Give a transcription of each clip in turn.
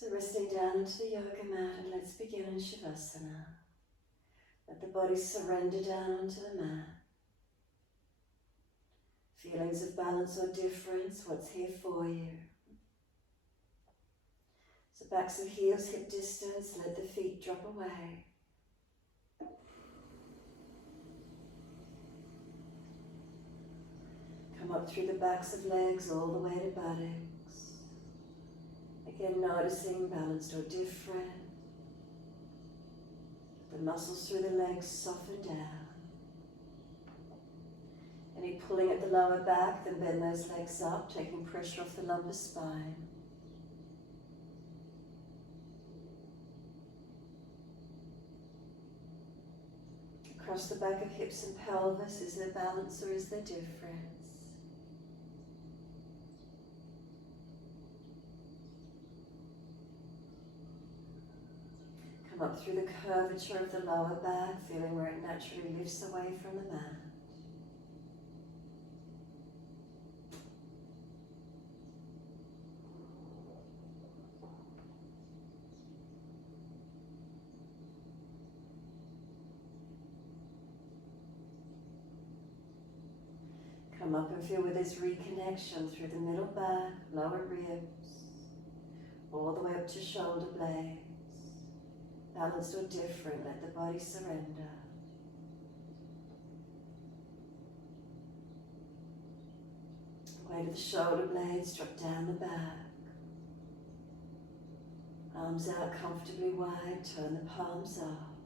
So resting down into the yoga mat, and let's begin in Shavasana. Let the body surrender down onto the mat. Feelings of balance or difference, what's here for you? So backs of heels, hip distance, let the feet drop away. Come up through the backs of legs all the way to buttocks. Again, noticing balanced or different. The muscles through the legs soften down. Any pulling at the lower back, then bend those legs up, taking pressure off the lumbar spine. Across the back of hips and pelvis, is there balance or is there difference? Come up through the curvature of the lower back, feeling where it naturally lifts away from the mat. Come up and feel where there's reconnection through the middle back, lower ribs, all the way up to shoulder blades. Balanced or different, let the body surrender. Weight of the shoulder blades, drop down the back. Arms out comfortably wide, turn the palms up.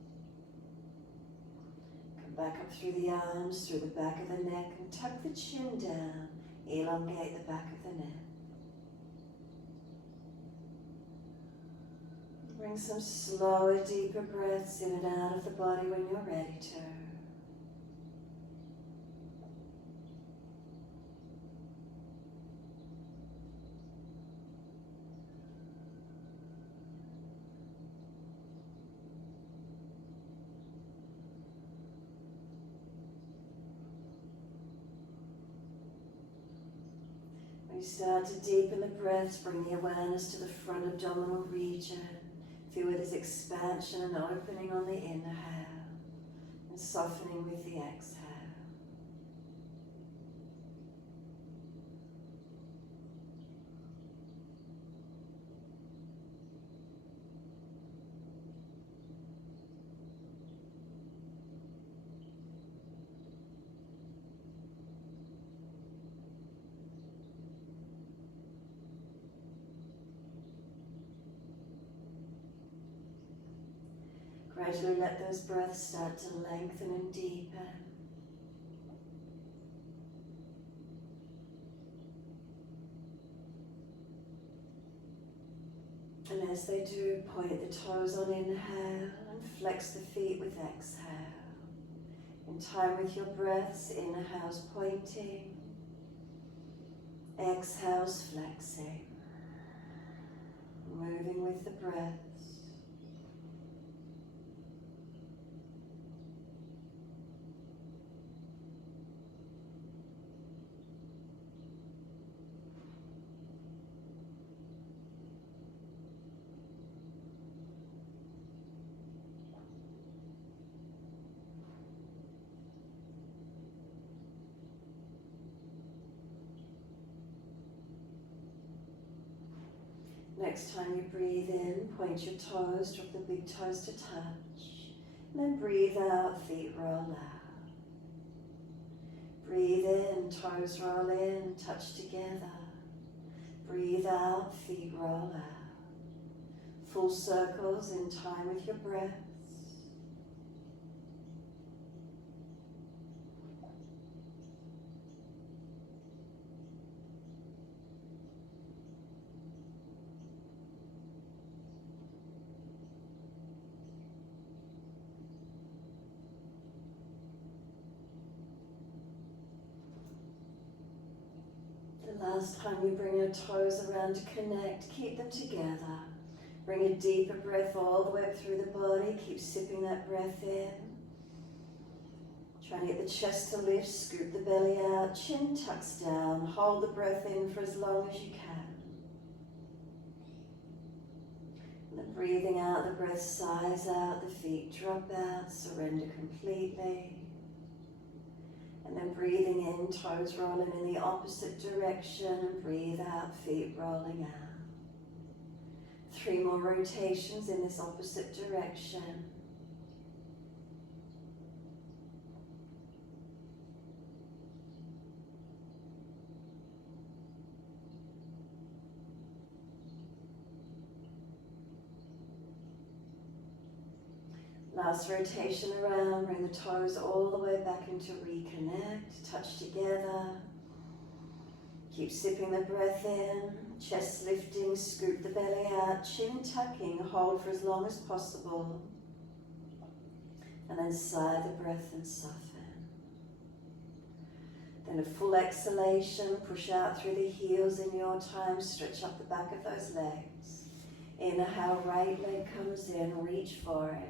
Come back up through the arms, through the back of the neck, and tuck the chin down. Elongate the back of the neck. Bring some slower, deeper breaths in and out of the body when you're ready to. When you start to deepen the breaths, bring the awareness to the front abdominal region. Feel where there's expansion and opening on the inhale and softening with the exhale. Gradually let those breaths start to lengthen and deepen. And as they do, point the toes on inhale and flex the feet with exhale. In time with your breaths, inhales pointing, exhales flexing. Moving with the breaths. Next time you breathe in, point your toes, drop the big toes to touch. And then breathe out, feet roll out. Breathe in, toes roll in, touch together. Breathe out, feet roll out. Full circles in time with your breaths. Last time you bring your toes around to connect, keep them together. Bring a deeper breath all the way up through the body. Keep sipping that breath in. Try to get the chest to lift, scoop the belly out, chin tucks down. Hold the breath in for as long as you can. And then breathing out, the breath sighs out, the feet drop out, surrender completely. And then breathing in, toes rolling in the opposite direction, and breathe out, feet rolling out. 3 more rotations in this opposite direction. Last rotation around, bring the toes all the way back into reconnect, touch together. Keep sipping the breath in, chest lifting, scoop the belly out, chin tucking, hold for as long as possible. And then sigh the breath and soften. Then a full exhalation, push out through the heels in your time, stretch up the back of those legs. Inhale, right leg comes in, reach for it.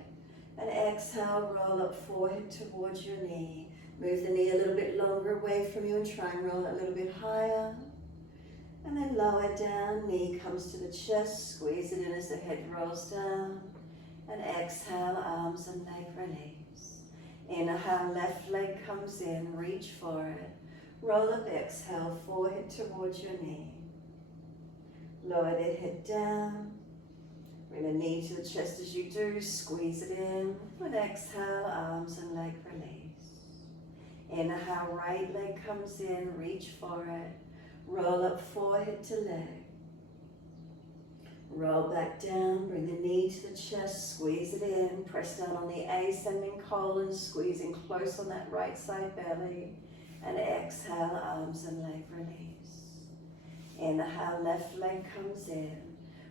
And exhale, roll up forehead towards your knee. Move the knee a little bit longer away from you and try and roll it a little bit higher. And then lower down, knee comes to the chest, squeeze it in as the head rolls down. And exhale, arms and leg release. Inhale, left leg comes in, reach for it. Roll up, exhale, forehead towards your knee. Lower the head down. Bring the knee to the chest as you do, squeeze it in. And exhale, arms and leg release. Inhale, right leg comes in, reach for it. Roll up, forehead to leg. Roll back down, bring the knee to the chest, squeeze it in. Press down on the ascending colon, squeezing close on that right side belly. And exhale, arms and leg release. Inhale, left leg comes in.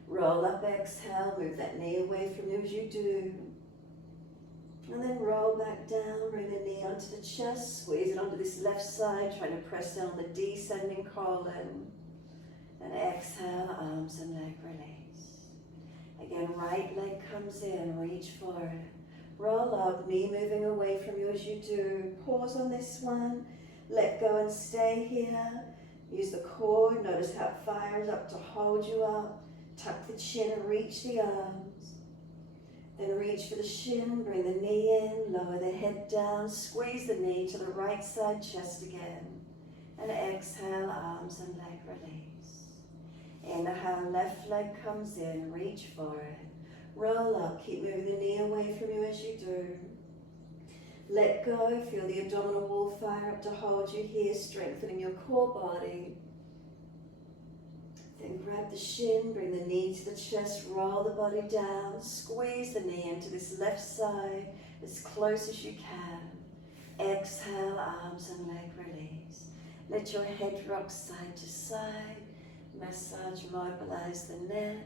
Roll up, exhale, move that knee away from you as you do. And then roll back down, bring the knee onto the chest, squeeze it onto this left side, trying to press down on the descending colon. And exhale, arms and leg release. Again, right leg comes in, reach for it. Roll up, knee moving away from you as you do. Pause on this one, let go and stay here. Use the core, notice how it fires up to hold you up. Tuck the chin and reach the arms. Then reach for the shin, bring the knee in, lower the head down, squeeze the knee to the right side chest again. And exhale, arms and leg release. Inhale, left leg comes in, reach for it. Roll up, keep moving the knee away from you as you do. Let go, feel the abdominal wall fire up to hold you here, strengthening your core body. Then grab the shin, bring the knee to the chest, roll the body down, squeeze the knee into this left side as close as you can. Exhale, arms and leg release. Let your head rock side to side. Massage, mobilize the neck.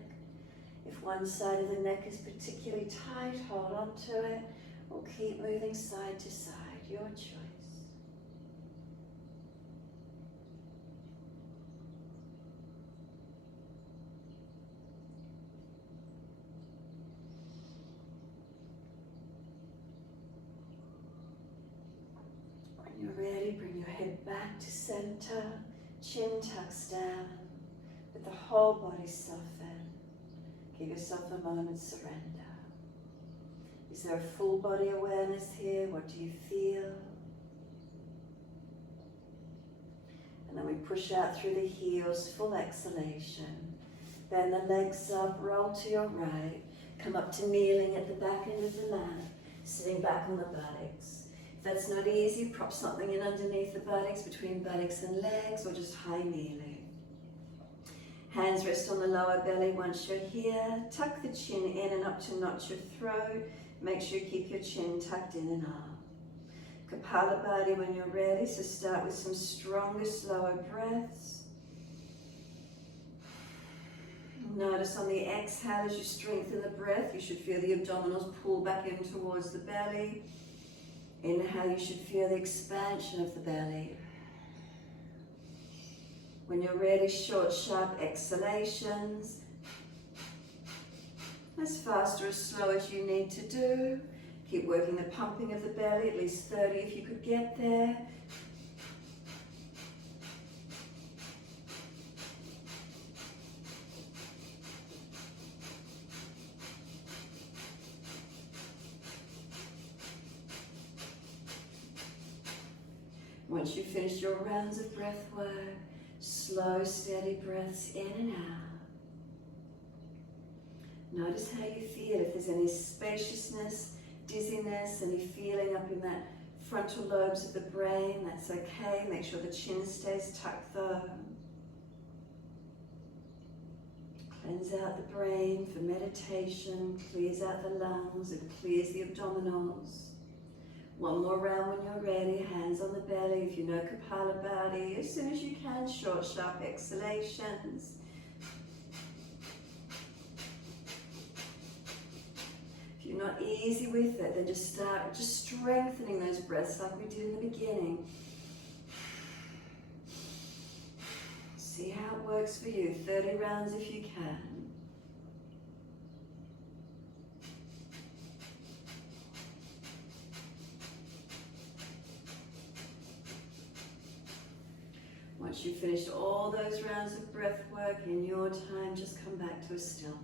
If one side of the neck is particularly tight, hold on to it, or keep moving side to side, your choice. When you're ready, bring your head back to center, chin tucks down, let the whole body soften. Give yourself a moment's surrender. Is there a full body awareness here? What do you feel? And then we push out through the heels, full exhalation. Bend the legs up, roll to your right. Come up to kneeling at the back end of the mat, sitting back on the buttocks. If that's not easy, prop something in underneath the buttocks, between buttocks and legs, or just high kneeling. Hands rest on the lower belly once you're here. Tuck the chin in and up to notch your throat. Make sure you keep your chin tucked in and up. Kapalabhati when you're ready, so start with some stronger, slower breaths. Notice on the exhale as you strengthen the breath, you should feel the abdominals pull back in towards the belly. Inhale, you should feel the expansion of the belly. When you're ready, short, sharp exhalations. As fast or as slow as you need to do. Keep working the pumping of the belly, at least 30 if you could get there. Once you've finished your rounds of breath work, slow, steady breaths in and out. Notice how you feel. If there's any spaciousness, dizziness, any feeling up in that frontal lobes of the brain, that's okay. Make sure the chin stays tucked though. Cleanse out the brain for meditation, clears out the lungs and clears the abdominals. One more round when you're ready, hands on the belly. If you know Kapalabhati, as soon as you can, short, sharp exhalations. If you're not easy with it, then just start strengthening those breaths like we did in the beginning. See how it works for you. 30 rounds if you can. Once you've finished all those rounds of breath work, in your time, just come back to a stillness.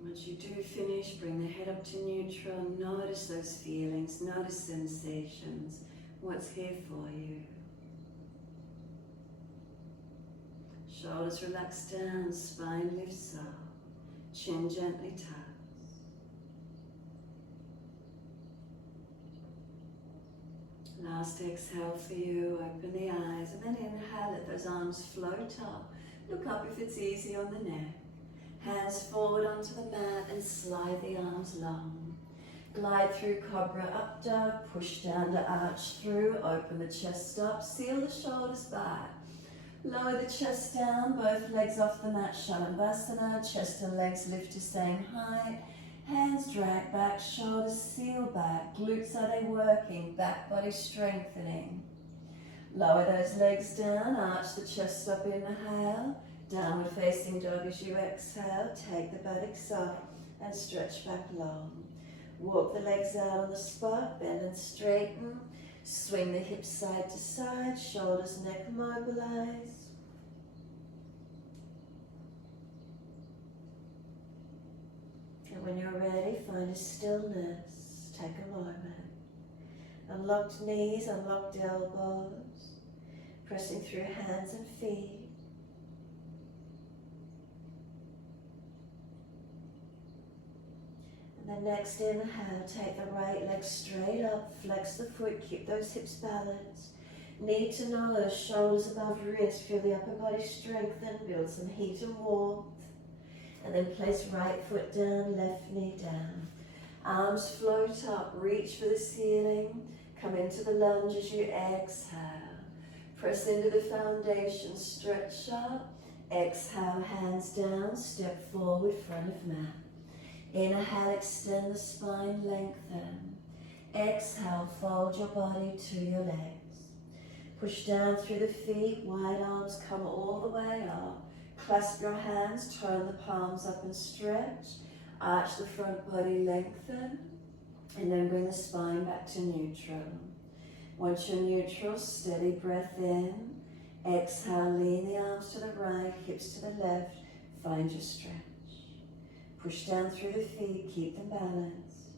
Once you do finish, bring the head up to neutral. Notice those feelings, notice sensations, what's here for you. Shoulders relax down, spine lifts up. Chin gently tucks. Last exhale for you, open the eyes and then inhale, let those arms float up. Look up if it's easy on the neck. Hands forward onto the mat and slide the arms long. Glide through Cobra, up dog, push down to arch through, open the chest up, seal the shoulders back. Lower the chest down, both legs off the mat, Shavasana, chest and legs lift to same height. Hands drag back, shoulders seal back, glutes are they working, back body strengthening. Lower those legs down, arch the chest up, inhale. Downward facing dog as you exhale, take the buttocks up and stretch back long. Walk the legs out on the spot, bend and straighten. Swing the hips side to side, shoulders, neck mobilize. And when you're ready, find a stillness. Take a moment. Unlocked knees, unlocked elbows. Pressing through hands and feet. And then next inhale, take the right leg straight up, flex the foot, keep those hips balanced. Knee to nose, shoulders above wrist, feel the upper body strengthen, build some heat and warmth. And then place right foot down, left knee down. Arms float up, reach for the ceiling, come into the lunge as you exhale. Press into the foundation, stretch up, exhale, hands down, step forward, front of mat. Inhale, extend the spine, lengthen. Exhale, fold your body to your legs. Push down through the feet, wide arms come all the way up. Clasp your hands, turn the palms up and stretch. Arch the front body, lengthen. And then bring the spine back to neutral. Once you're neutral, steady breath in. Exhale, lean the arms to the right, hips to the left. Find your stretch. Push down through the feet, keep them balanced.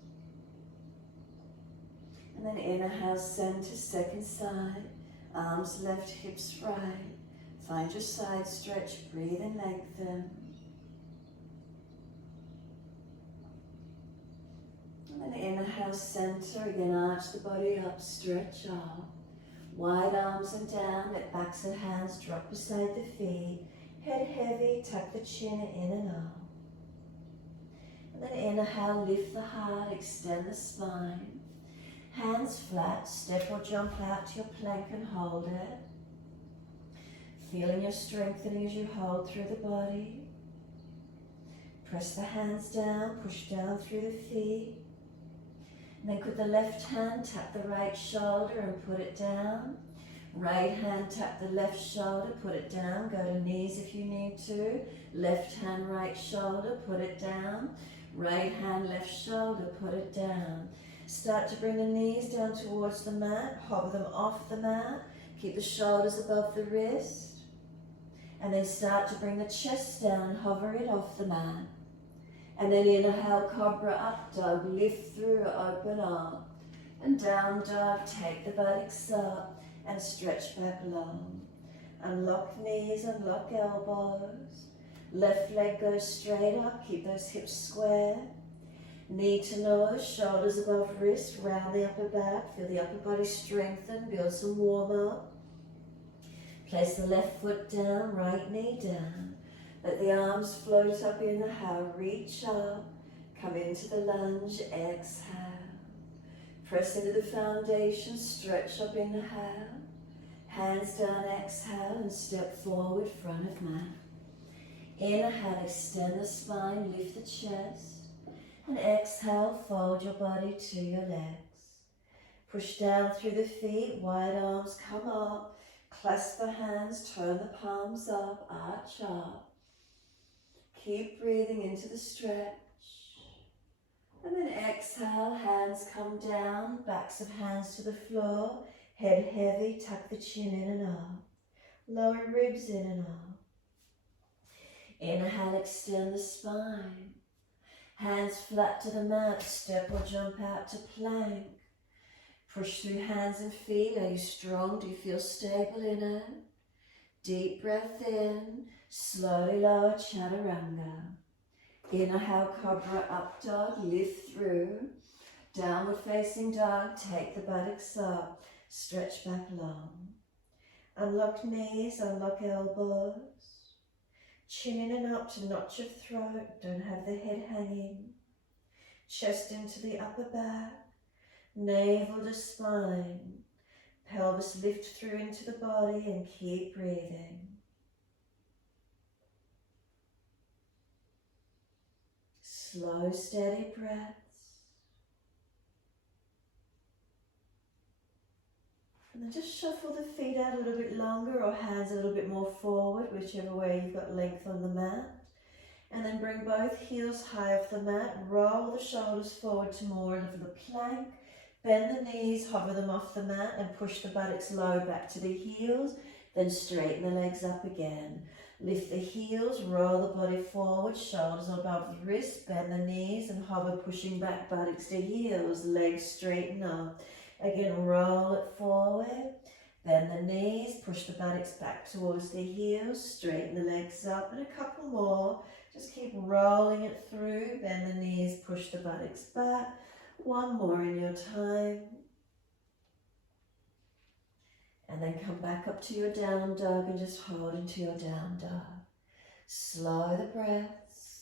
And then inhale, center, second side. Arms left, hips right. Find your side stretch, breathe and lengthen. And then inhale, center, again arch the body up, stretch up. Wide arms and down, let backs and hands drop beside the feet. Head heavy, tuck the chin in and up. And then inhale, lift the heart, extend the spine. Hands flat, step or jump out to your plank and hold it. Feeling your strengthening as you hold through the body. Press the hands down, push down through the feet. And then with the left hand, tap the right shoulder and put it down. Right hand, tap the left shoulder, put it down. Go to knees if you need to. Left hand, right shoulder, put it down. Right hand, left shoulder, put it down. Start to bring the knees down towards the mat, hover them off the mat. Keep the shoulders above the wrist. And then start to bring the chest down, hover it off the mat. And then inhale, cobra up dog, lift through, open up. And down dog, take the buttocks up and stretch back long. Unlock knees, unlock elbows. Left leg goes straight up, keep those hips square. Knee to nose, shoulders above wrist, round the upper back, feel the upper body strengthen, build some warm up. Place the left foot down, right knee down. Let the arms float up, inhale, reach up. Come into the lunge, exhale. Press into the foundation, stretch up, inhale. Hands down, exhale, and step forward, front of mat. Inhale, extend the spine, lift the chest. And exhale, fold your body to your legs. Push down through the feet, wide arms come up. Clasp the hands, turn the palms up, arch up. Keep breathing into the stretch. And then exhale, hands come down, backs of hands to the floor. Head heavy, tuck the chin in and up. Lower ribs in and up. Inhale, extend the spine. Hands flat to the mat, step or jump out to plank. Push through hands and feet. Are you strong? Do you feel stable in it? Deep breath in. Slowly lower, chaturanga. Inhale, cobra up dog, lift through. Downward facing dog, take the buttocks up. Stretch back long. Unlock knees, unlock elbows. Chin in and up to notch your throat, don't have the head hanging. Chest into the upper back, navel to spine. Pelvis lift through into the body and keep breathing. Slow, steady breaths. And then just shuffle the feet out a little bit longer or hands a little bit more forward, whichever way you've got length on the mat. And then bring both heels high off the mat. Roll the shoulders forward to more of the plank. Bend the knees, hover them off the mat and push the buttocks low back to the heels. Then straighten the legs up again. Lift the heels, roll the body forward, shoulders above the wrist. Bend the knees and hover, pushing back buttocks to heels. Legs straighten up. Again, roll it forward, bend the knees, push the buttocks back towards the heels, straighten the legs up, and a couple more. Just keep rolling it through, bend the knees, push the buttocks back. One more in your time. And then come back up to your down dog and just hold into your down dog. Slow the breaths.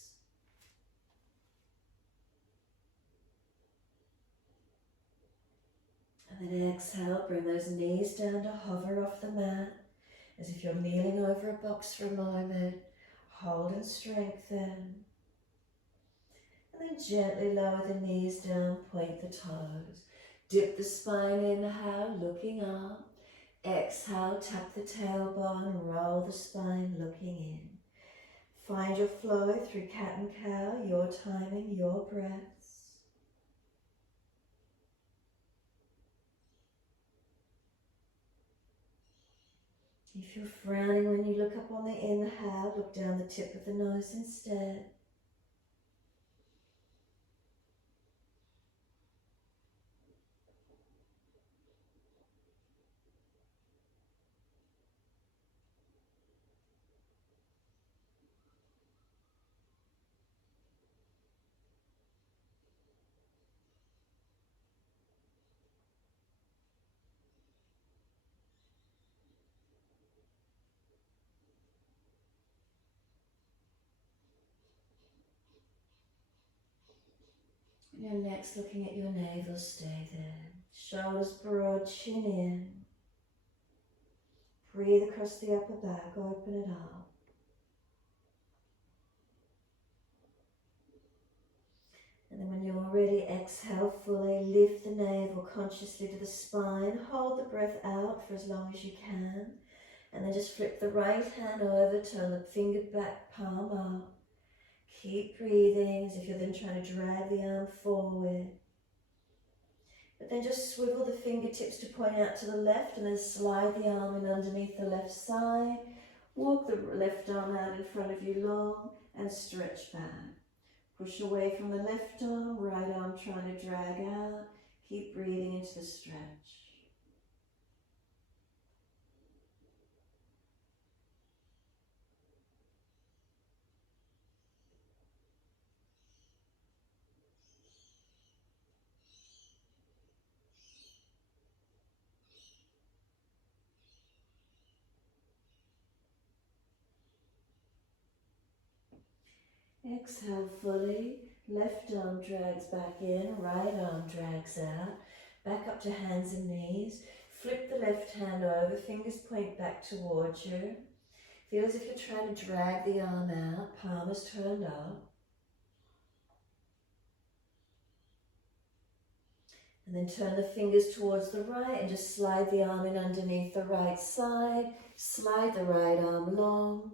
And then exhale, bring those knees down to hover off the mat, as if you're kneeling over a box for a moment. Hold and strengthen. And then gently lower the knees down, point the toes. Dip the spine, inhale, looking up. Exhale, tap the tailbone, roll the spine, looking in. Find your flow through cat and cow, your timing, your breaths. If you're frowning when you look up on the inhale, look down the tip of the nose instead. And next, looking at your navel, stay there. Shoulders broad, chin in. Breathe across the upper back, open it up. And then when you're ready, exhale fully, lift the navel consciously to the spine. Hold the breath out for as long as you can. And then just flip the right hand over, turn the finger back, palm up. Keep breathing as if you're then trying to drag the arm forward. But then just swivel the fingertips to point out to the left and then slide the arm in underneath the left side. Walk the left arm out in front of you long and stretch back. Push away from the left arm, right arm trying to drag out. Keep breathing into the stretch. Exhale fully. Left arm drags back in, right arm drags out. Back up to hands and knees. Flip the left hand over, fingers point back towards you. Feel as if you're trying to drag the arm out, palm is turned up. And then turn the fingers towards the right and just slide the arm in underneath the right side. Slide the right arm long.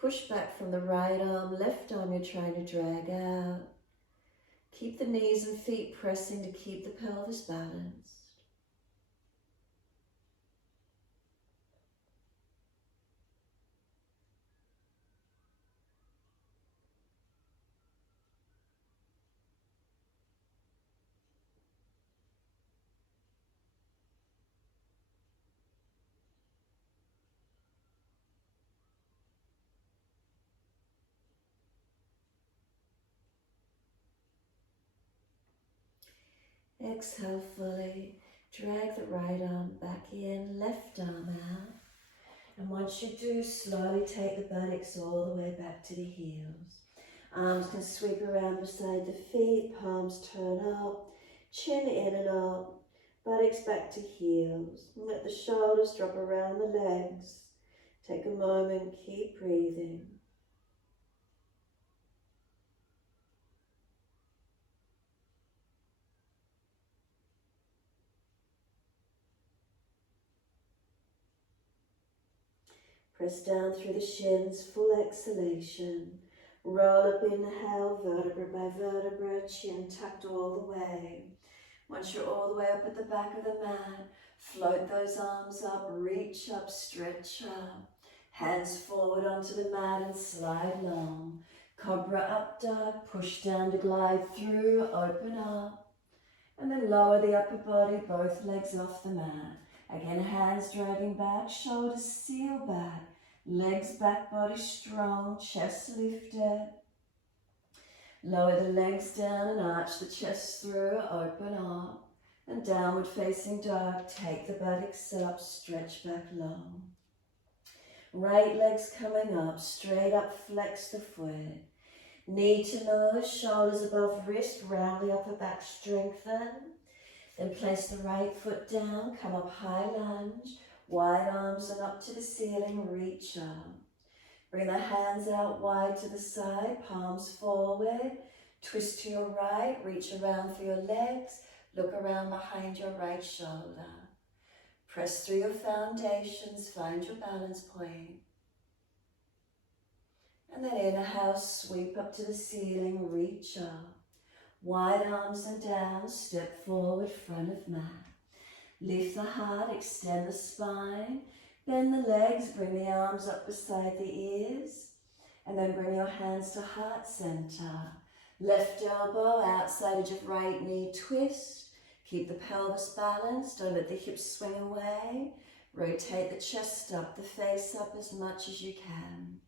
Push back from the right arm, left arm you're trying to drag out. Keep the knees and feet pressing to keep the pelvis balanced. Exhale fully. Drag the right arm back in, left arm out. And once you do, slowly take the buttocks all the way back to the heels. Arms can sweep around beside the feet, palms turn up, chin in and up, buttocks back to heels. And let the shoulders drop around the legs. Take a moment, keep breathing. Press down through the shins, full exhalation. Roll up, inhale, vertebra by vertebra, chin tucked all the way. Once you're all the way up at the back of the mat, float those arms up, reach up, stretch up. Hands forward onto the mat and slide long. Cobra up dog, push down to glide through, open up. And then lower the upper body, both legs off the mat. Again, hands dragging back, shoulders seal back, legs back, body strong, chest lifted. Lower the legs down and arch the chest through, open up. And downward facing dog, take the buttocks up, stretch back long. Right leg's coming up, straight up, flex the foot. Knee to nose, shoulders above wrist, round the upper back, strengthen. Then place the right foot down, come up high lunge, wide arms and up to the ceiling, reach up. Bring the hands out wide to the side, palms forward, twist to your right, reach around for your legs, look around behind your right shoulder. Press through your foundations, find your balance point. And then inhale, sweep up to the ceiling, reach up. Wide arms and down, step forward, front of mat. Lift the heart, extend the spine, bend the legs, bring the arms up beside the ears, and then bring your hands to heart center. Left elbow outside edge of right knee, twist. Keep the pelvis balanced, don't let the hips swing away. Rotate the chest up, the face up as much as you can.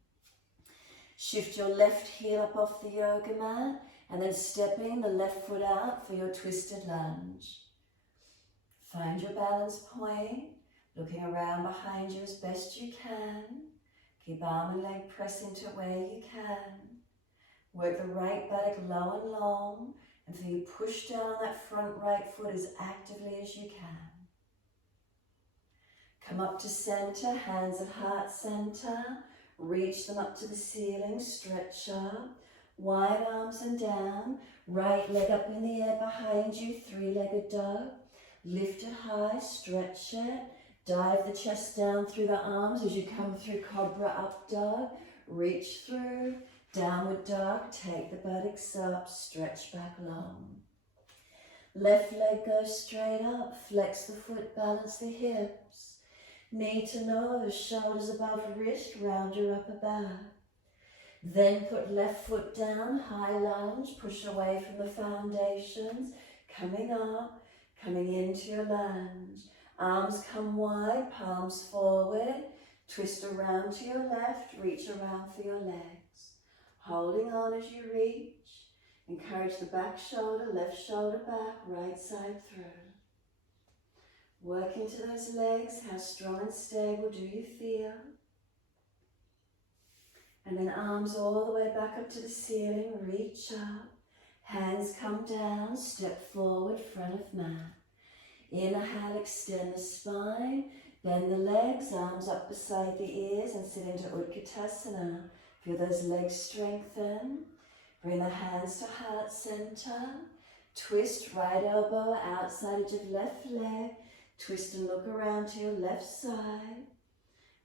Shift your left heel up off the yoga mat, and then stepping the left foot out for your twisted lunge. Find your balance point, looking around behind you as best you can. Keep arm and leg pressing to where you can. Work the right buttock low and long, and feel you push down on that front right foot as actively as you can. Come up to center, hands at heart center. Reach them up to the ceiling, stretch up. Wide arms and down, right leg up in the air behind you, three-legged dog. Lift it high, stretch it. Dive the chest down through the arms as you come through cobra up dog. Reach through, downward dog, take the buttocks up, stretch back long. Left leg goes straight up, flex the foot, balance the hips. Knee to nose, shoulders above wrist, round your upper back. Then put left foot down, high lunge, push away from the foundations, coming up, coming into your lunge. Arms come wide, palms forward, twist around to your left, reach around for your legs. Holding on as you reach, encourage the back shoulder, left shoulder back, right side through. Work into those legs, how strong and stable do you feel? And then arms all the way back up to the ceiling, reach up, hands come down, step forward, front of mat. Inhale, extend the spine, bend the legs, arms up beside the ears and sit into Utkatasana. Feel those legs strengthen. Bring the hands to heart center. Twist right elbow outside edge of left leg. Twist and look around to your left side.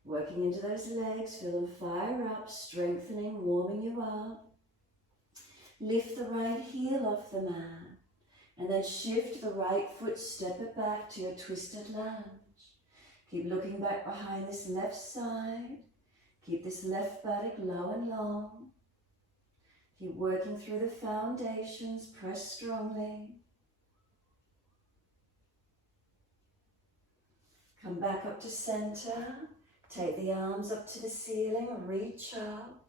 Working into those legs, feel them fire up, strengthening, warming you up. Lift the right heel off the mat. And then shift the right foot, step it back to your twisted lunge. Keep looking back behind this left side. Keep this left buttock low and long. Keep working through the foundations, press strongly. Come back up to center. Take the arms up to the ceiling, reach up.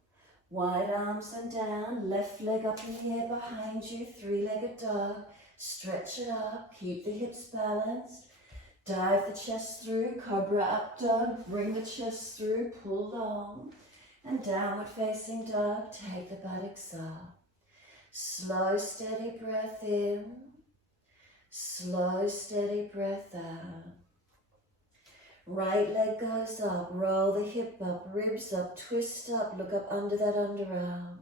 Wide arms and down, left leg up in the air behind you, three-legged dog. Stretch it up, keep the hips balanced. Dive the chest through, cobra up dog, bring the chest through, pull long. And downward facing dog, take the buttocks up. Slow, steady breath in. Slow, steady breath out. Right leg goes up, roll the hip up, ribs up, twist up, look up under that underarm.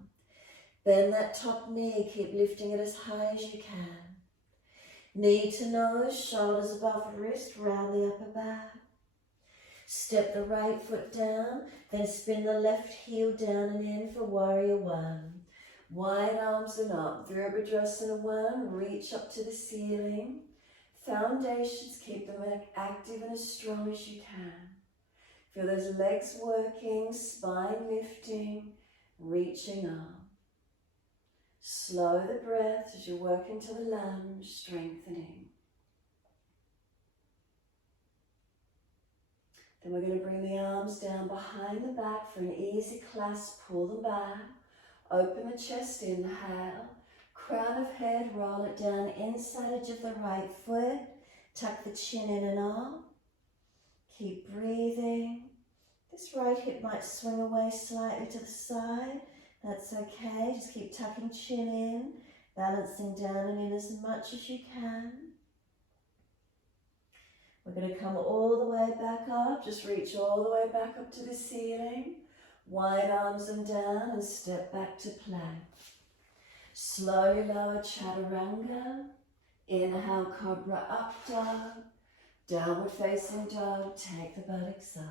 Bend that top knee, keep lifting it as high as you can. Knee to nose, shoulders above wrist, round the upper back. Step the right foot down, then spin the left heel down and in for warrior one. Wide arms and up, Virabhadrasana one, reach up to the ceiling. Foundations, keep them active and as strong as you can. Feel those legs working, spine lifting, reaching up. Slow the breath as you work into the lunge, strengthening. Then we're going to bring the arms down behind the back for an easy clasp, pull them back. Open the chest, inhale. Crown of head, roll it down inside edge of the right foot. Tuck the chin in and up. Keep breathing. This right hip might swing away slightly to the side. That's okay. Just keep tucking chin in, balancing down and in as much as you can. We're going to come all the way back up. Just reach all the way back up to the ceiling. Wide arms and down and step back to plank. Slowly lower chaturanga. Inhale, cobra up dog. Downward facing dog, take the buttocks up.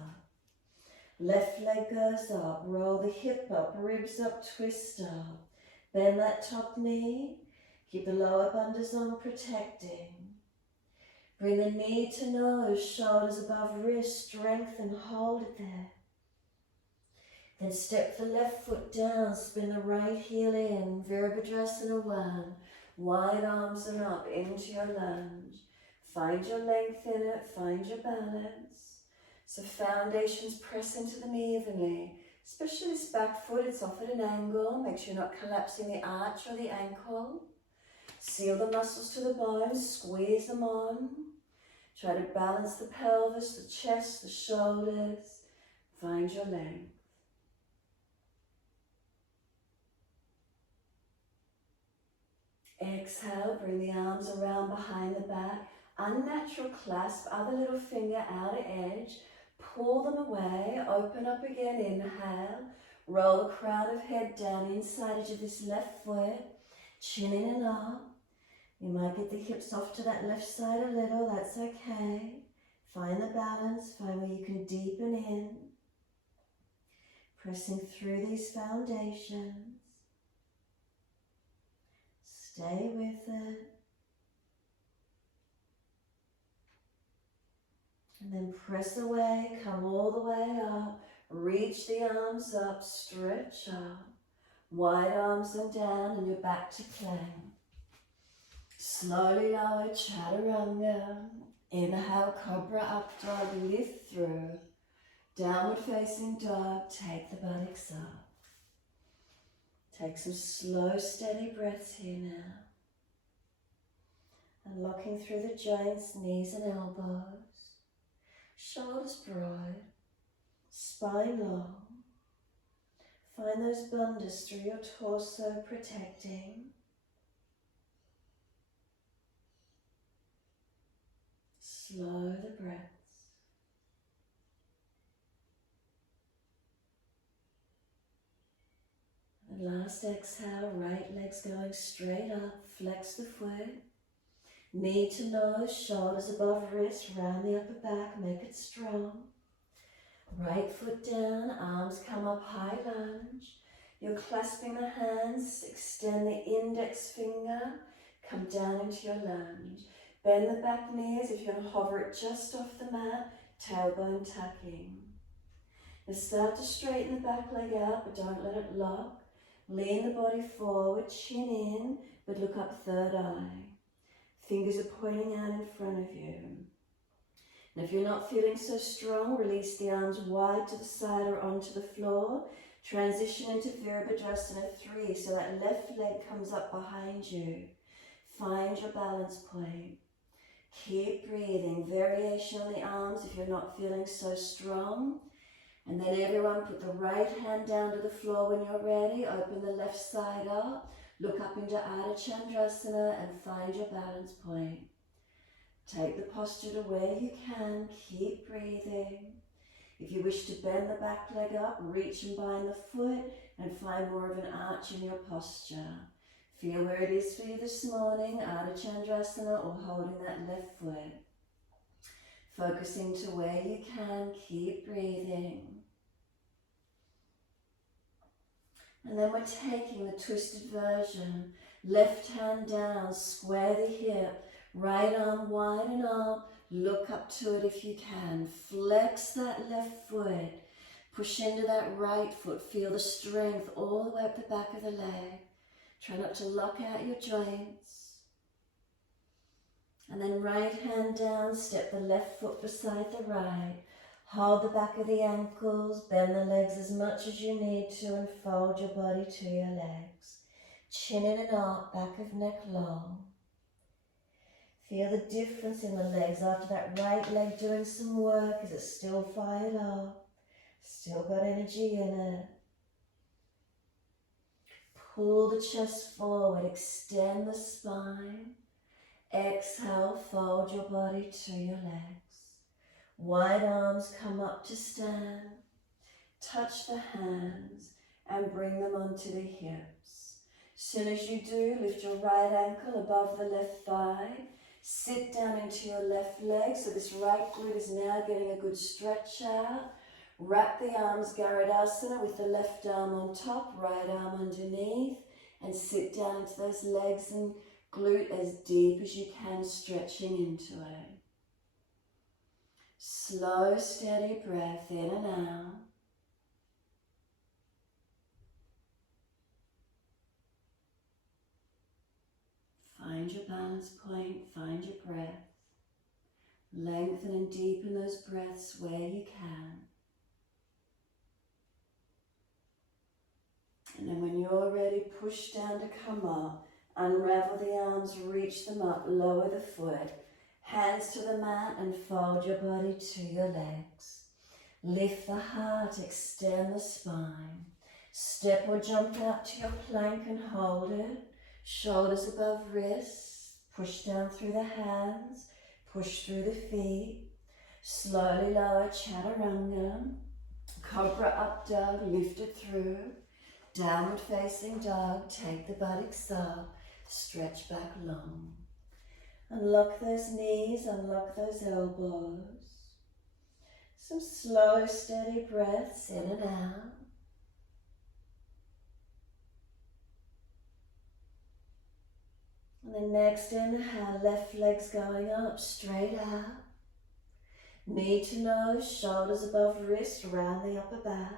Left leg goes up, roll the hip up, ribs up, twist up. Bend that top knee. Keep the lower bundles on, protecting. Bring the knee to nose, shoulders above wrist, strengthen, hold it there. Then step the left foot down, spin the right heel in, Virabhadrasana one. Wide arms and up into your lunge. Find your length in it, find your balance. So foundations press into them evenly. Especially this back foot, it's off at an angle. Make sure you're not collapsing the arch or the ankle. Seal the muscles to the bones, squeeze them on. Try to balance the pelvis, the chest, the shoulders. Find your length. Exhale, bring the arms around behind the back. Unnatural clasp, other little finger outer edge. Pull them away, open up again, inhale. Roll the crown of head down inside edge of this left foot. Chin in and up. You might get the hips off to that left side a little, that's okay. Find the balance, find where you can deepen in. Pressing through these foundations. Stay with it. And then press away, come all the way up, reach the arms up, stretch up, wide arms and down, and you're back to plank. Slowly lower, Chaturanga. Inhale, Cobra up dog, lift through. Downward facing dog, take the buttocks up. Take some slow, steady breaths here now. And locking through the joints, knees and elbows. Shoulders broad, spine long. Find those bandhas through your torso protecting. Slow the breaths. And last exhale, right leg's going straight up, flex the foot. Knee to nose, shoulders above wrist, round the upper back, make it strong. Right foot down, arms come up, high lunge. You're clasping the hands, extend the index finger, come down into your lunge. Bend the back knees, if you're going to hover it just off the mat, tailbone tucking. Now start to straighten the back leg out, but don't let it lock. Lean the body forward, chin in, but look up third eye. Fingers are pointing out in front of you. And if you're not feeling so strong, release the arms wide to the side or onto the floor. Transition into Virabhadrasana 3, so that left leg comes up behind you. Find your balance point. Keep breathing. Variation on the arms if you're not feeling so strong. And then everyone put the right hand down to the floor when you're ready. Open the left side up. Look up into Ardha Chandrasana and find your balance point. Take the posture to where you can. Keep breathing. If you wish to bend the back leg up, reach and bind the foot and find more of an arch in your posture. Feel where it is for you this morning, Ardha Chandrasana or holding that left foot. Focusing to where you can, keep breathing. And then we're taking the twisted version. Left hand down, square the hip, right arm wide and up. Look up to it if you can. Flex that left foot. Push into that right foot. Feel the strength all the way up the back of the leg. Try not to lock out your joints. And then right hand down, step the left foot beside the right. Hold the back of the ankles, bend the legs as much as you need to and fold your body to your legs. Chin in and up, back of neck long. Feel the difference in the legs after that right leg doing some work. Is it still fired up? Still got energy in it. Pull the chest forward, extend the spine. Exhale, fold your body to your legs. Wide arms come up to stand. Touch the hands and bring them onto the hips. Soon as you do, lift your right ankle above the left thigh. Sit down into your left leg, so this right glute is now getting a good stretch out. Wrap the arms, Garudasana, with the left arm on top, right arm underneath, and sit down into those legs and glute as deep as you can, stretching into it. Slow, steady breath in and out. Find your balance point, find your breath. Lengthen and deepen those breaths where you can. And then when you're ready, push down to come up. Unravel the arms, reach them up, lower the foot. Hands to the mat and fold your body to your legs. Lift the heart, extend the spine. Step or jump out to your plank and hold it. Shoulders above wrists. Push down through the hands. Push through the feet. Slowly lower, Chaturanga. Cobra up dog, lift it through. Downward facing dog, take the buttocks up. Stretch back long. Unlock those knees, unlock those elbows. Some slow, steady breaths in and out. And then next inhale, left leg's going up, straight out. Knee to nose, shoulders above wrist, round the upper back.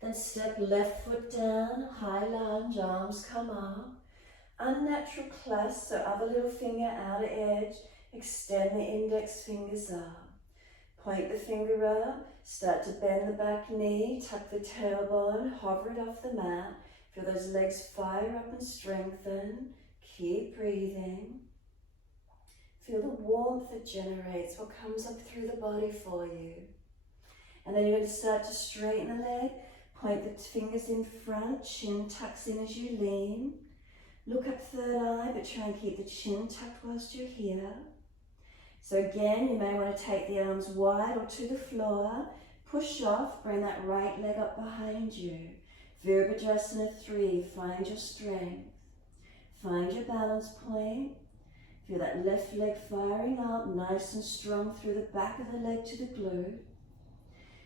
Then step left foot down, high lunge, arms come up. Unnatural clasp, so other little finger outer edge, extend the index fingers up. Point the finger up, start to bend the back knee, tuck the tailbone, hover it off the mat. Feel those legs fire up and strengthen. Keep breathing. Feel the warmth that generates, what comes up through the body for you. And then you're going to start to straighten the leg, point the fingers in front, chin tucks in as you lean. Look up third eye, but try and keep the chin tucked whilst you're here. So again, you may want to take the arms wide or to the floor. Push off, bring that right leg up behind you. Virabhadrasana 3, find your strength. Find your balance point. Feel that left leg firing up, nice and strong through the back of the leg to the glute.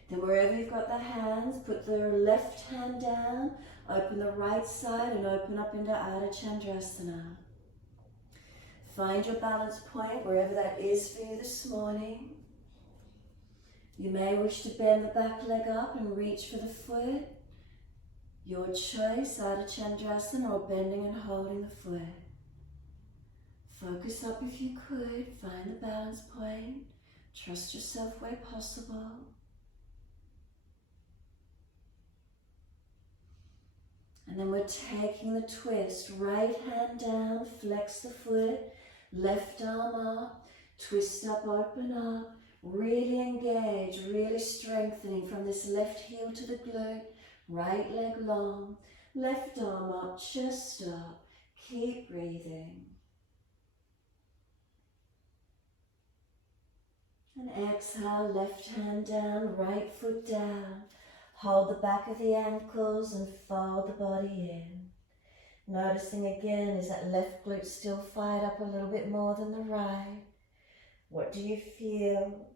Then wherever you've got the hands, put the left hand down, open the right side and open up into Ardha Chandrasana. Find your balance point wherever that is for you this morning. You may wish to bend the back leg up and reach for the foot. Your choice, Ardha Chandrasana or bending and holding the foot. Focus up if you could, find the balance point. Trust yourself where possible. And then we're taking the twist, right hand down, flex the foot, left arm up, twist up, open up, really engage, really strengthening from this left heel to the glute, right leg long, left arm up, chest up, keep breathing. And exhale, left hand down, right foot down. Hold the back of the ankles and fold the body in. Noticing again, is that left glute still fired up a little bit more than the right? What do you feel?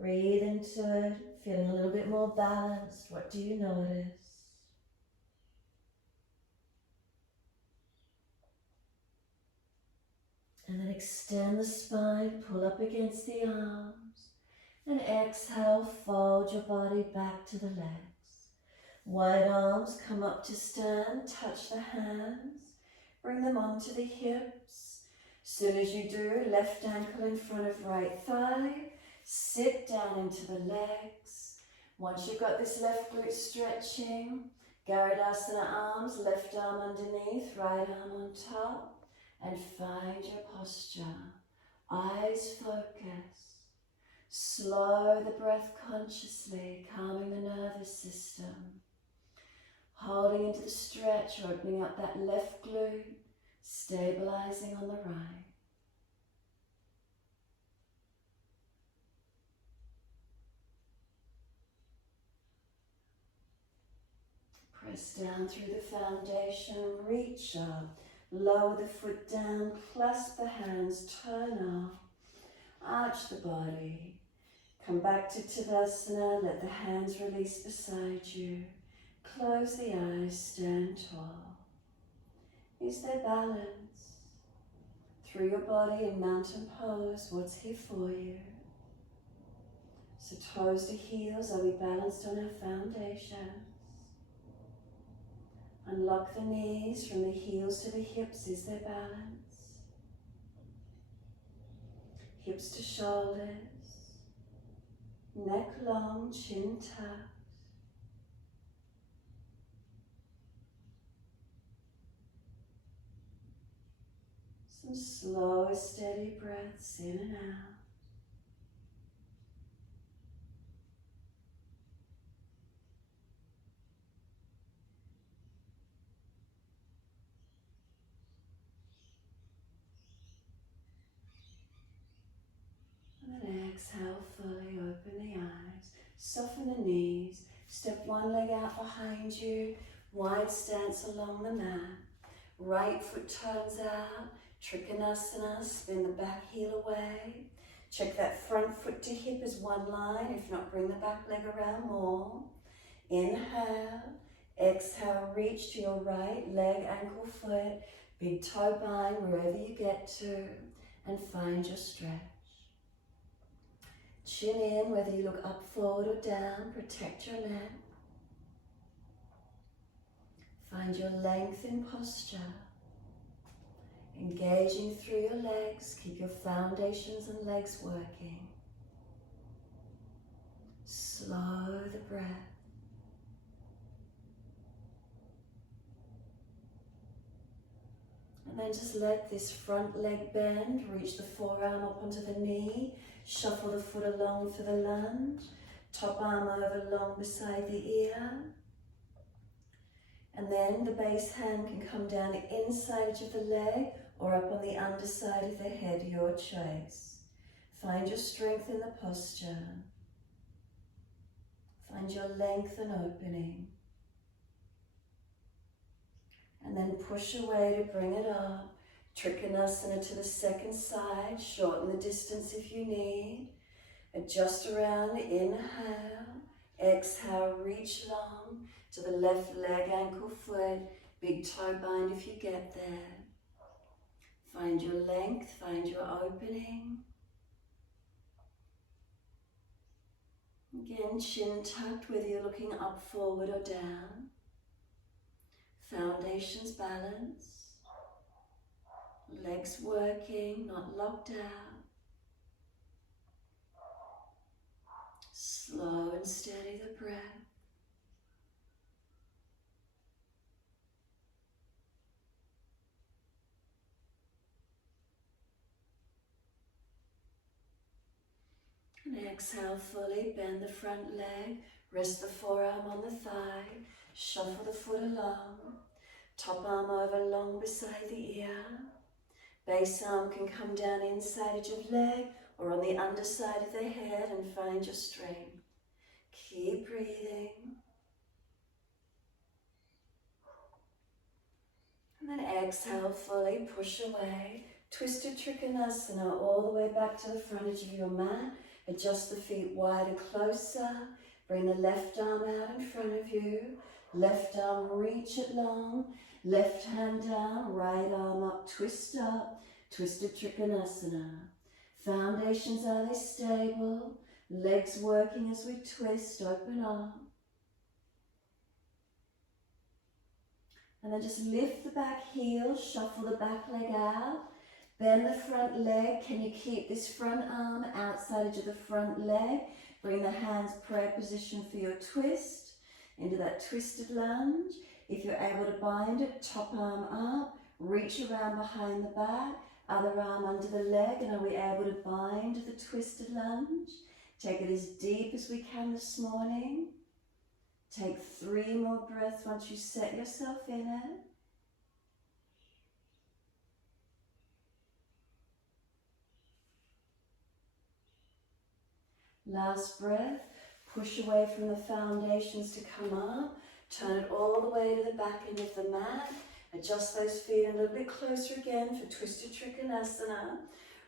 Breathe into it, feeling a little bit more balanced. What do you notice? And then extend the spine, pull up against the arms. And exhale, fold your body back to the legs. Wide arms, come up to stand, touch the hands. Bring them onto the hips. Soon as you do, left ankle in front of right thigh. Sit down into the legs. Once you've got this left glute stretching, Garudasana arms, left arm underneath, right arm on top. And find your posture. Eyes focus. Slow the breath consciously, calming the nervous system. Holding into the stretch, opening up that left glute, stabilizing on the right. Press down through the foundation, reach up. Lower the foot down, clasp the hands, turn up, arch the body. Come back to Tadasana, let the hands release beside you. Close the eyes, stand tall. Is there balance? Through your body in mountain pose, what's here for you? So toes to heels, are we balanced on our foundation? Unlock the knees from the heels to the hips. Is there balance? Hips to shoulders. Neck long, chin tucked. Some slow, steady breaths in and out. And then exhale fully, open the eyes, soften the knees, step one leg out behind you, wide stance along the mat, right foot turns out, Trikonasana, spin the back heel away, check that front foot to hip as one line, if not bring the back leg around more, inhale, exhale, reach to your right leg, ankle, foot, big toe bind wherever you get to, and find your stretch. Chin in, whether you look up, forward or down, protect your neck. Find your length in posture. Engaging through your legs, keep your foundations and legs working. Slow the breath. And then just let this front leg bend, reach the forearm up onto the knee, shuffle the foot along for the lunge, top arm over long beside the ear. And then the base hand can come down the inside edge of the leg or up on the underside of the head, your choice. Find your strength in the posture. Find your length and opening. And then push away to bring it up. Trikonasana to the second side. Shorten the distance if you need. Adjust around, inhale. Exhale, reach long to the left leg, ankle, foot. Big toe bind if you get there. Find your length, find your opening. Again, chin tucked, whether you're looking up, forward or down. Foundations balanced. Legs working, not locked out. Slow and steady the breath. And exhale fully, bend the front leg, rest the forearm on the thigh, shuffle the foot along, top arm over long beside the ear. Base arm can come down inside edge of leg or on the underside of the head and find your strength. Keep breathing. And then exhale fully, push away. Twisted Trikonasana all the way back to the front edge of your mat. Adjust the feet wider, closer. Bring the left arm out in front of you. Left arm, reach it long. Left hand down, right arm up, twist up. Twisted Trikonasana. Foundations, are they stable? Legs working as we twist, open up. And then just lift the back heel, shuffle the back leg out. Bend the front leg. Can you keep this front arm outside edge of the front leg? Bring the hands prayer position for your twist into that twisted lunge. If you're able to bind it, top arm up, reach around behind the back, other arm under the leg, and are we able to bind the twisted lunge? Take it as deep as we can this morning. Take 3 more breaths once you set yourself in it. Last breath, push away from the foundations to come up. Turn it all the way to the back end of the mat. Adjust those feet a little bit closer again for Twisted Trikonasana.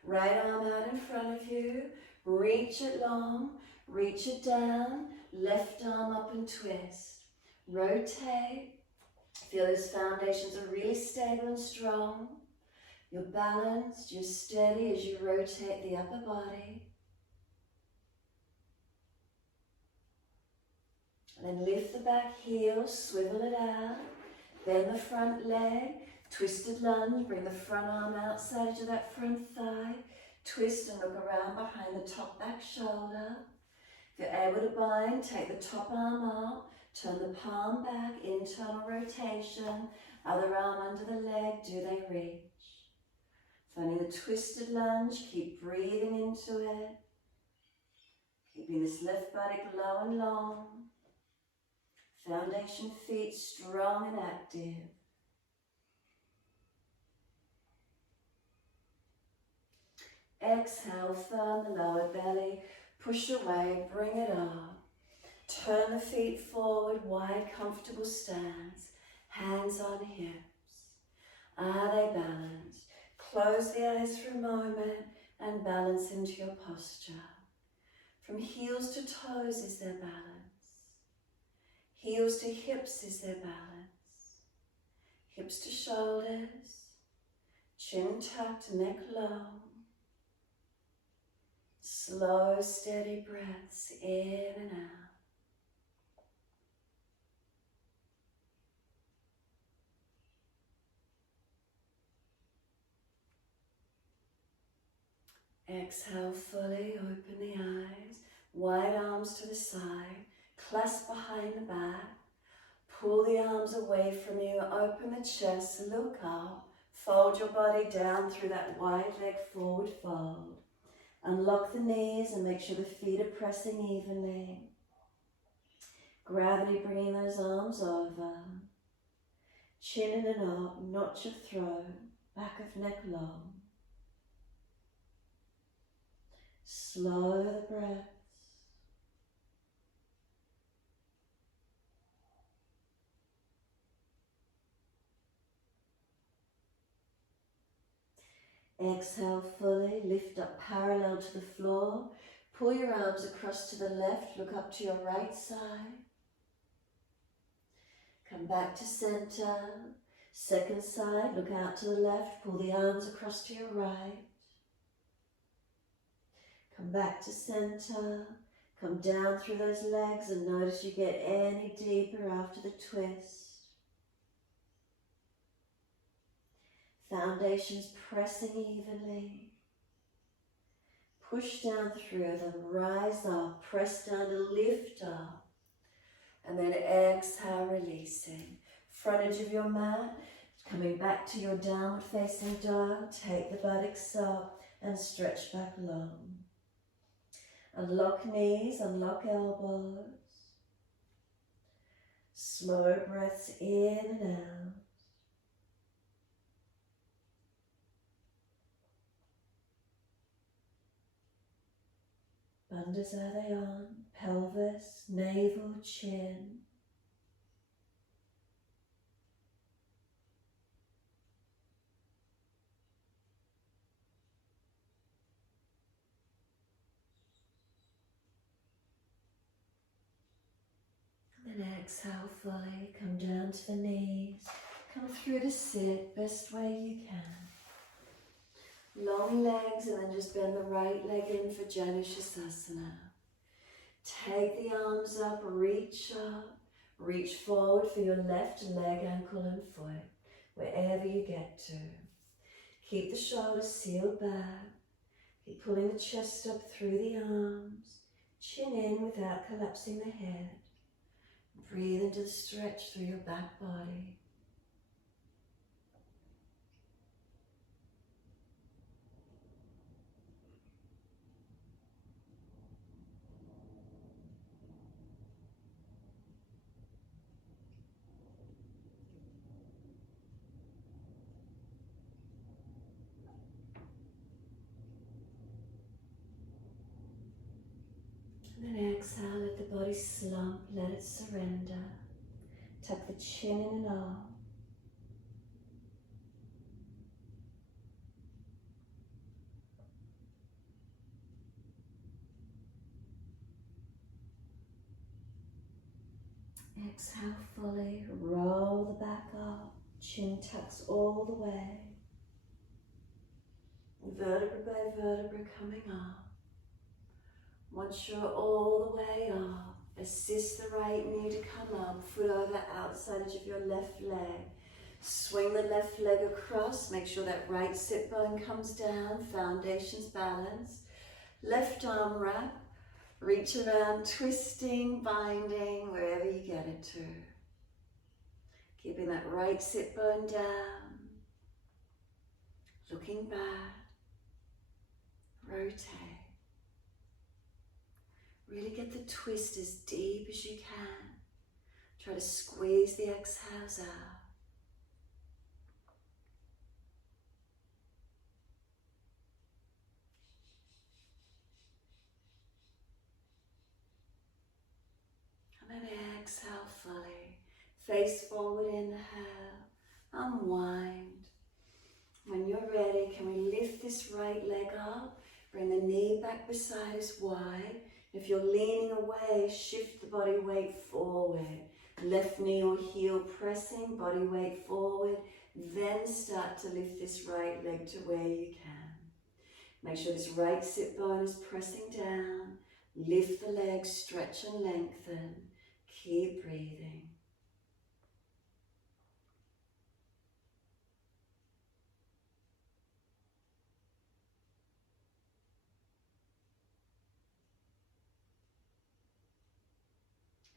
Right arm out in front of you. Reach it long, reach it down. Left arm up and twist. Rotate. Feel those foundations are really stable and strong. You're balanced, you're steady as you rotate the upper body. And then lift the back heel, swivel it out, bend the front leg, twisted lunge, bring the front arm outside to that front thigh, twist and look around behind the top back shoulder. If you're able to bind, take the top arm up, turn the palm back, internal rotation, other arm under the leg, do they reach? Finding the twisted lunge, keep breathing into it, keeping this left buttock low and long. Foundation feet strong and active. Exhale, firm the lower belly. Push away, bring it up. Turn the feet forward, wide, comfortable stance. Hands on hips. Are they balanced? Close the eyes for a moment and balance into your posture. From heels to toes is there balance. Heels to hips is there balance. Hips to shoulders. Chin tucked, neck low. Slow, steady breaths in and out. Exhale fully, open the eyes, wide arms to the side, clasp behind the back, pull the arms away from you, open the chest, look up, fold your body down through that wide leg forward fold. Unlock the knees and make sure the feet are pressing evenly. Gravity bringing those arms over. Chin in and up, notch your throat, back of neck long. Slow the breaths. Exhale fully, lift up parallel to the floor. Pull your arms across to the left, look up to your right side. Come back to center. Second side, look out to the left, pull the arms across to your right. Come back to center. Come down through those legs and notice you get any deeper after the twist. Foundations pressing evenly. Push down through them, rise up, press down to lift up. And then exhale, releasing. Front edge of your mat, coming back to your downward facing dog. Take the buttocks up and stretch back long. Unlock knees, unlock elbows. Slow breaths in and out. Bandhas Adhayan, pelvis, navel, chin. And then exhale fully, come down to the knees, come through to sit, best way you can. Long legs and then just bend the right leg in for Chandrasana. Take the arms up, reach forward for your left leg, ankle and foot, wherever you get to. Keep the shoulders sealed back. Keep pulling the chest up through the arms, chin in without collapsing the head. Breathe into the stretch through your back body. And then exhale, let the body slump, let it surrender. Tuck the chin in and up. Exhale fully, roll the back up, chin tucks all the way. Vertebra by vertebra coming up. Once you're all the way up, assist the right knee to come up, foot over outside edge of your left leg. Swing the left leg across, make sure that right sit bone comes down, foundations balanced. Left arm wrap, reach around, twisting, binding, wherever you get it to. Keeping that right sit bone down, looking back, rotate. Really get the twist as deep as you can. Try to squeeze the exhales out. And then exhale fully. Face forward, inhale, unwind. When you're ready, can we lift this right leg up? Bring the knee back beside us wide. If you're leaning away, shift the body weight forward. Left knee or heel pressing, body weight forward. Then start to lift this right leg to where you can. Make sure this right sit bone is pressing down. Lift the legs, stretch and lengthen. Keep breathing.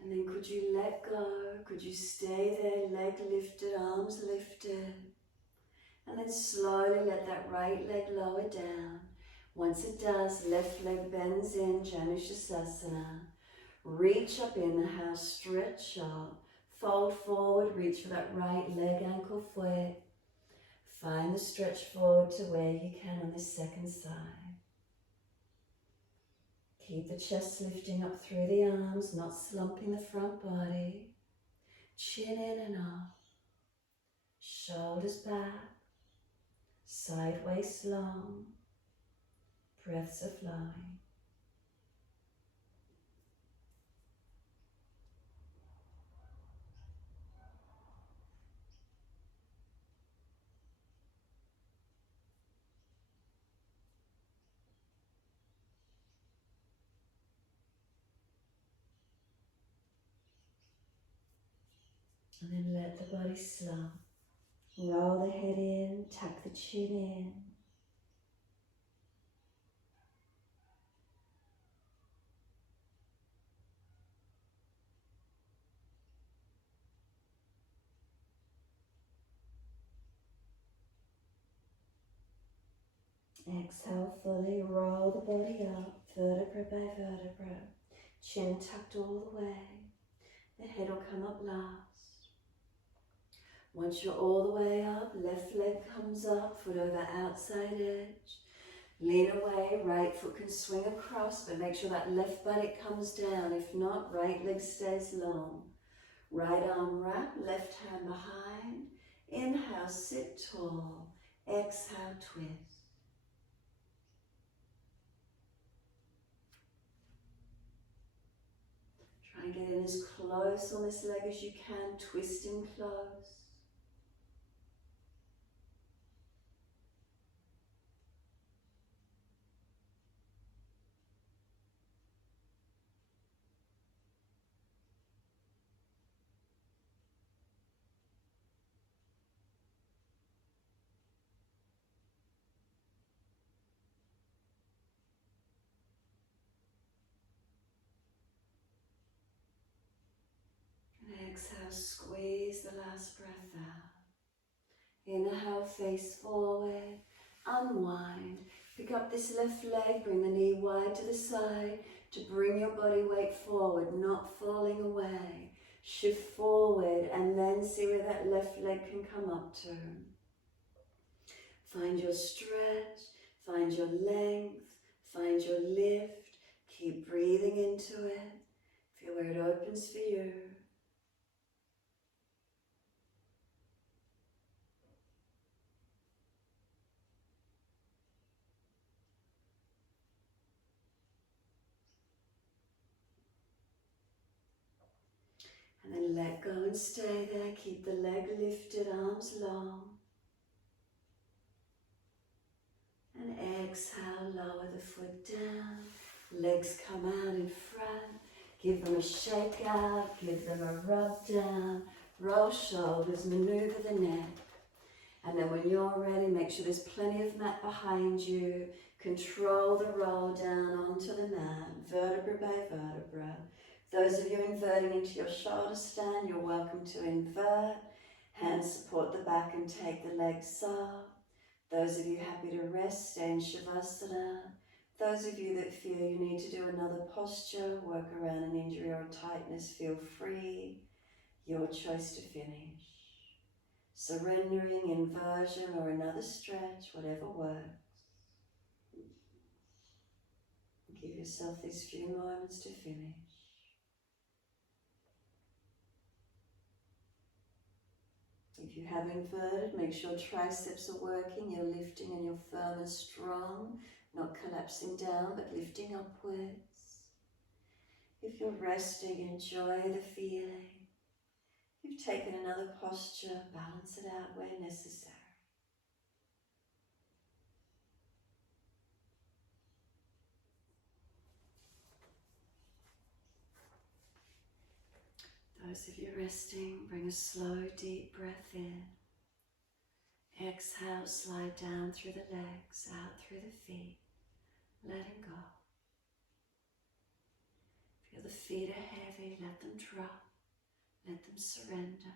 And then could you let go? Could you stay there, leg lifted, arms lifted? And then slowly let that right leg lower down. Once it does, left leg bends in, Chandrasana. Reach up, inhale, stretch up. Fold forward, reach for that right leg, ankle, foot. Find the stretch forward to where you can on this second side. Keep the chest lifting up through the arms, not slumping the front body. Chin in and up. Shoulders back. Sideways long. Breaths are flowing. And then let the body slump. Roll the head in, tuck the chin in. Exhale fully, roll the body up, vertebra by vertebra. Chin tucked all the way. The head will come up last. Once you're all the way up, left leg comes up, foot over outside edge. Lean away, right foot can swing across, but make sure that left buttock comes down. If not, right leg stays long. Right arm wrap, left hand behind. Inhale, sit tall. Exhale, twist. Try and get in as close on this leg as you can, twisting close. And exhale, squeeze the last breath out. Inhale, face forward, unwind. Pick up this left leg, bring the knee wide to the side to bring your body weight forward, not falling away. Shift forward and then see where that left leg can come up to. Find your stretch, find your length, find your lift. Keep breathing into it. Feel where it opens for you. And then let go and stay there. Keep the leg lifted, arms long. And exhale, lower the foot down. Legs come out in front. Give them a shake out. Give them a rub down. Roll shoulders, maneuver the neck. And then when you're ready, make sure there's plenty of mat behind you. Control the roll down onto the mat, vertebra by vertebra. Those of you inverting into your shoulder stand, you're welcome to invert. Hands support the back and take the legs up. Those of you happy to rest, stay in Shavasana. Those of you that feel you need to do another posture, work around an injury or a tightness, feel free. Your choice to finish. Surrendering, inversion or another stretch, whatever works. Give yourself these few moments to finish. If you have inverted, make sure triceps are working, you're lifting and you're firm and strong, not collapsing down but lifting upwards. If you're resting, enjoy the feeling. If you've taken another posture, balance it out where necessary. as if you're resting, bring a slow, deep breath in. Exhale, slide down through the legs, out through the feet, letting go. Feel the feet are heavy, let them drop, let them surrender.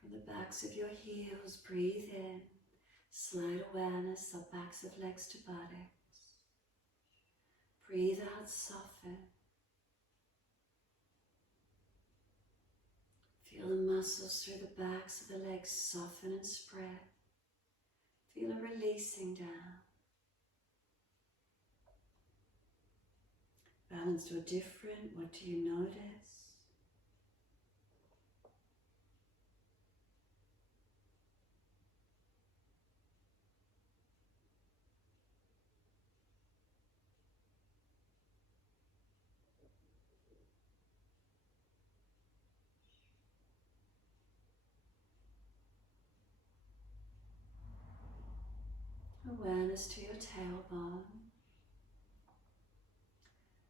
From the backs of your heels, breathe in. Slide awareness up backs of legs to buttocks. Breathe out, soften. Feel the muscles through the backs of the legs soften and spread. Feel it releasing down. Balance or different, what do you notice? Awareness to your tailbone.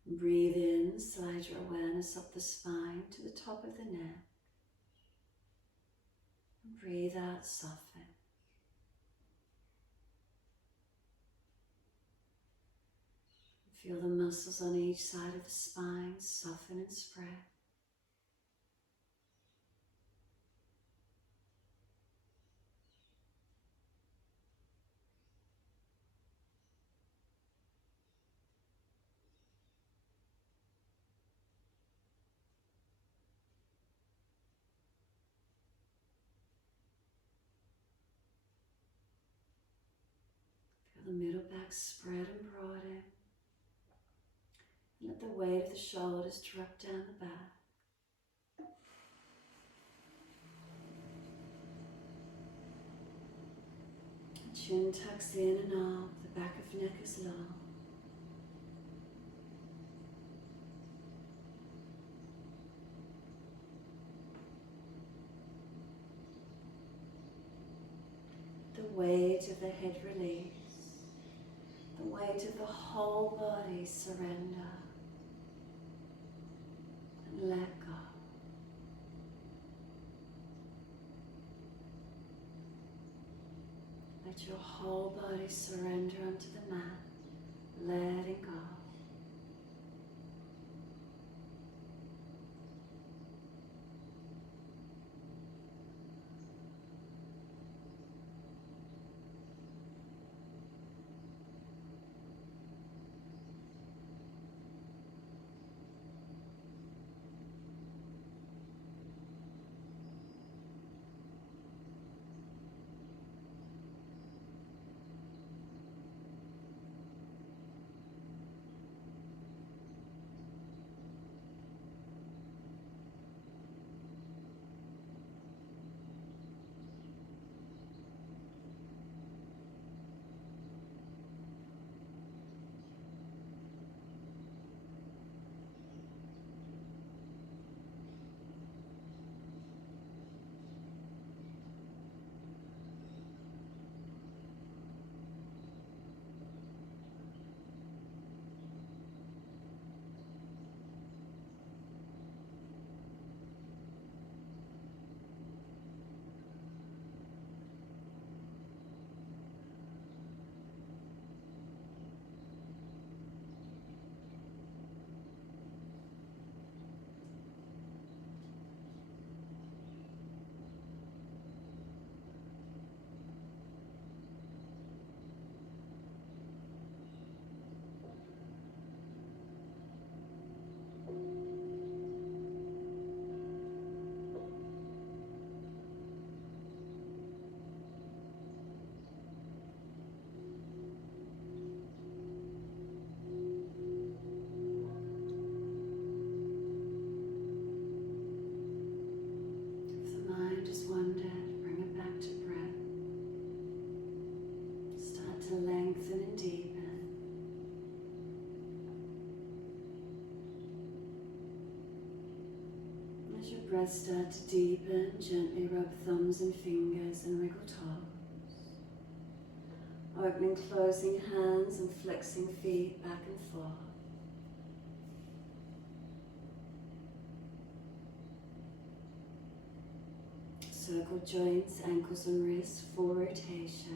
Breathe in, slide your awareness up the spine to the top of the neck. And breathe out, soften. Feel the muscles on each side of the spine soften and spread. Feel the middle back spread and broaden. Let the weight of the shoulders drop down the back. The chin tucks in and up, the back of neck is long. The weight of the head release. The weight of the whole body surrender. And let go. Let your whole body surrender onto the mat, letting go. breath start to deepen, gently rub thumbs and fingers and wriggle toes. Opening, closing hands and flexing feet back and forth. Circle joints, ankles and wrists, 4 rotations.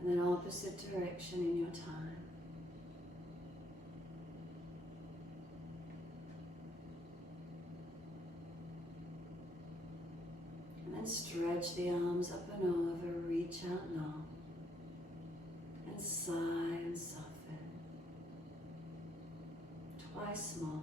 And then opposite direction in your time. And then stretch the arms up and over, reach out long. And sigh and soften. Twice more.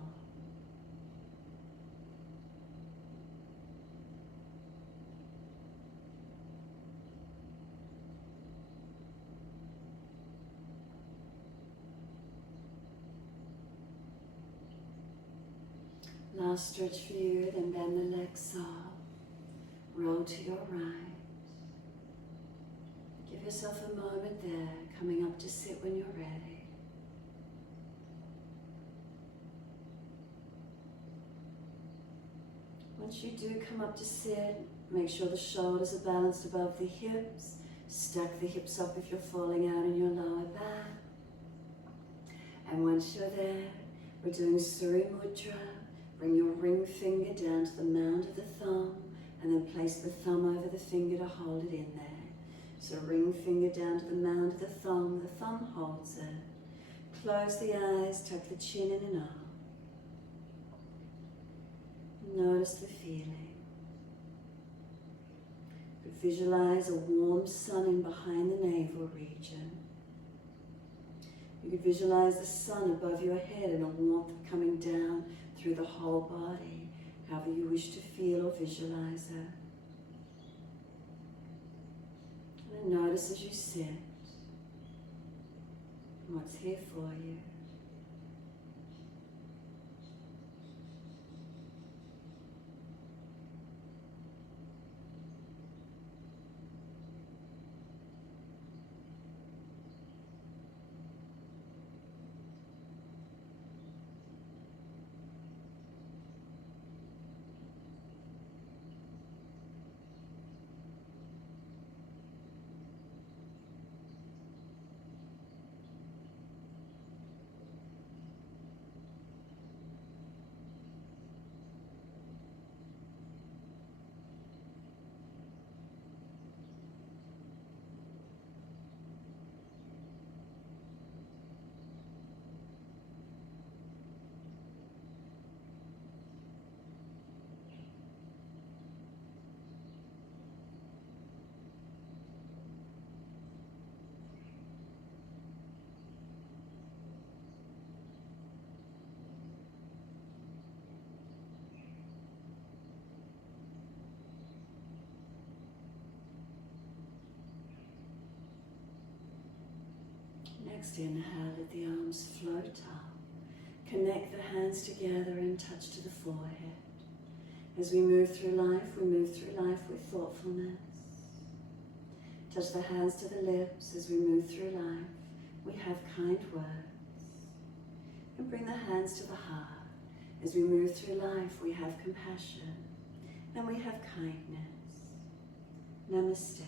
Last stretch for you, then bend the legs soft. Roll to your right. Give yourself a moment there, coming up to sit when you're ready. Once you do come up to sit, make sure the shoulders are balanced above the hips. Stack the hips up if you're falling out in your lower back. And once you're there, we're doing Surya Mudra. Bring your ring finger down to the mound of the thumb and then place the thumb over the finger to hold it in there. So ring finger down to the mound of the thumb holds it. Close the eyes, tuck the chin in and up. Notice the feeling. You could visualize a warm sun in behind the navel region. You could visualize the sun above your head and a warmth coming down through the whole body, however you wish to feel or visualize it. And then notice as you sit what's here for you. Next inhale, let the arms float up. Connect the hands together and touch to the forehead. As we move through life with thoughtfulness. Touch the hands to the lips as we move through life. We have kind words. And bring the hands to the heart. As we move through life, we have compassion. And we have kindness. Namaste.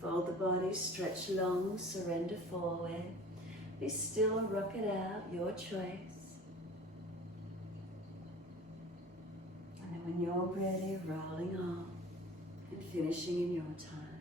Fold the body, stretch long, surrender forward. Be still, rock it out, your choice. And then when you're ready, rolling off and finishing in your time.